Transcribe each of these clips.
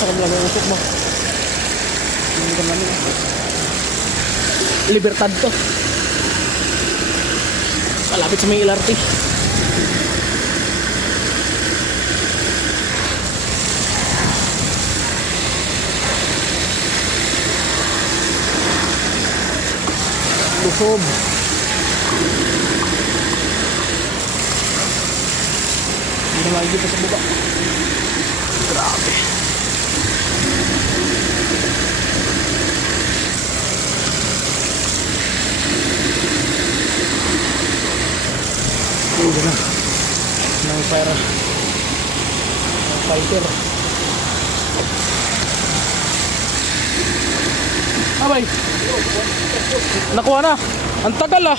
Sarap lang yung usok mo. Hindi ka namin. Libertad to. Malapit sa may LRT. Lusob. Hindi na makikita sa baba. Grabe. Uy, na. Nang fire. Nang fighter. Abay. Nakuha na. Ang tagal ah.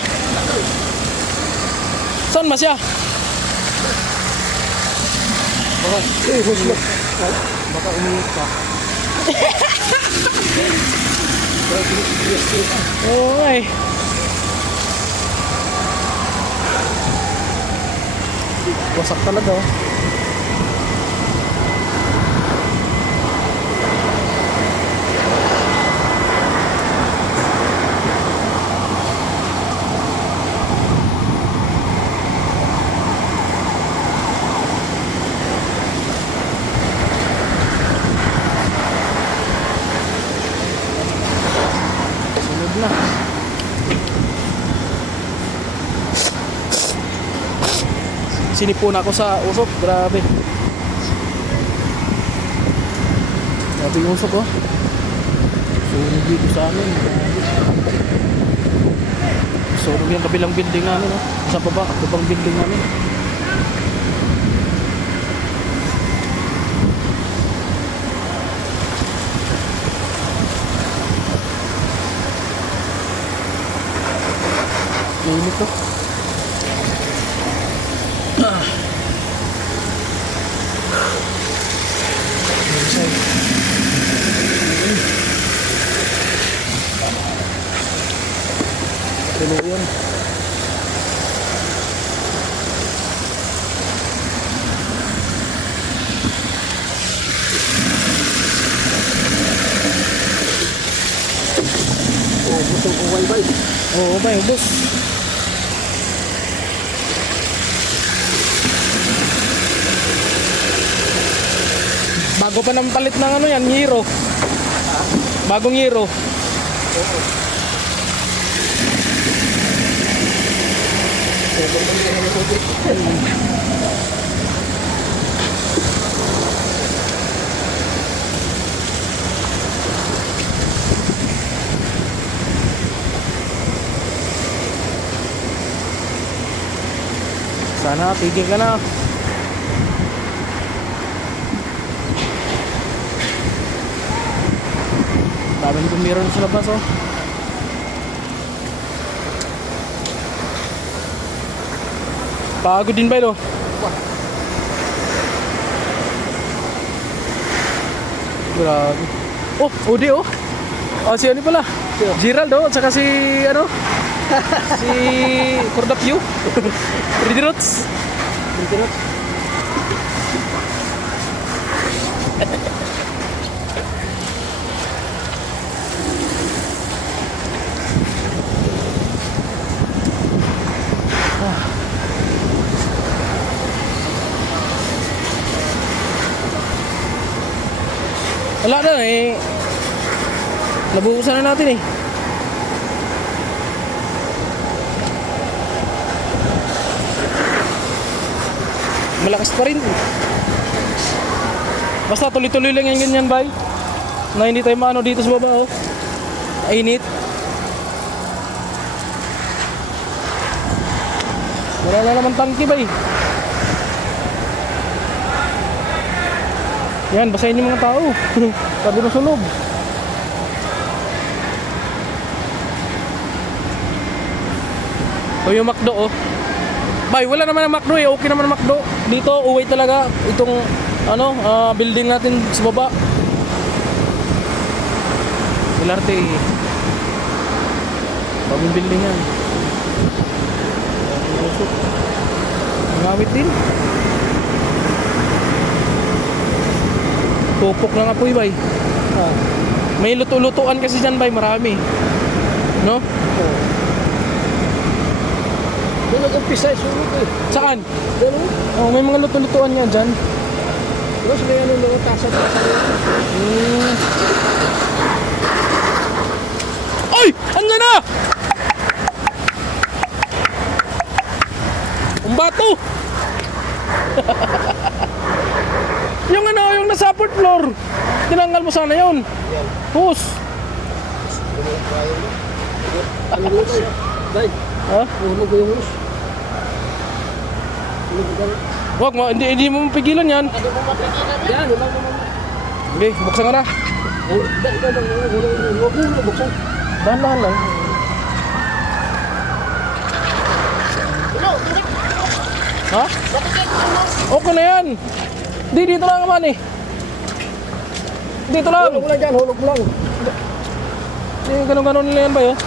Saan ba siya? Baka uminit ka. Oo eh. Wasak talaga oh. Sunod na. Sinipon ako sa usok, grabe. Grabe yung usok oh. Sunog dito sa amin. Sunog yung kabilang building namin oh. Sa baba, kabang building namin. Init oh. Tulo yun. Oh, butong uway bay. Oo bay, bus. Bago pa nang palit ng ano yan, Hero. Bagong Hero. Oo. Sana tigil ka na. Daming bumiron sa labas oh. Pagod din ba ito? Grabe. Oh, Odi oh. Oh, si ano pala? Gerald oh, at saka si ano? Si Cordapio. Pretty Roots. Pretty Roots. Wala na eh. Nabuhusan na natin eh. Malakas pa rin. Basta tuloy-tuloy lang yung ganyan, bay. Na hindi tayo maano dito sa baba, oh. Ainit. Wala na naman tangki, bay. Yan, basahin yung mga tao. Sabi na sunog. O yung McDo, oh. Bay, wala naman ang McDo eh. Okay naman ang McDo. Dito, uwi talaga. Itong, ano, building natin sa baba. LRT. Bagong building yan. Ngawit din. Pupok na nga po, bay. Ah. May luto-lutuan kasi dyan, bay. Marami. No? Oo. Doon nag-umpisa, sulog eh. Saan? Pero, Oh, may mga luto-lutuan nga dyan. tapos may ano na tasa-tasa yun. Ay! Andyan na! Ang bato! Yung ano, yung nasa fourth floor. Tinanggal mo sana yun. Hus. Ano yun tayo? Day, Ha? hulog ko yung hulus. Hulog ko yung... Wag mo, hindi mo mapigilan yan. Yan, hulog mo naman. Hindi, buksan ka na. Hulog, buksan. Dahan-dahan lang. Ha? Okay na yan. Di, dito lang naman eh. Dito lang. Hulog mo lang dyan, hulog mo lang. Di, ganun-ganun nila yan ba yun?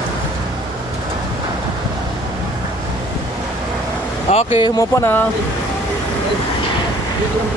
Okay, humupa na. Dito lang,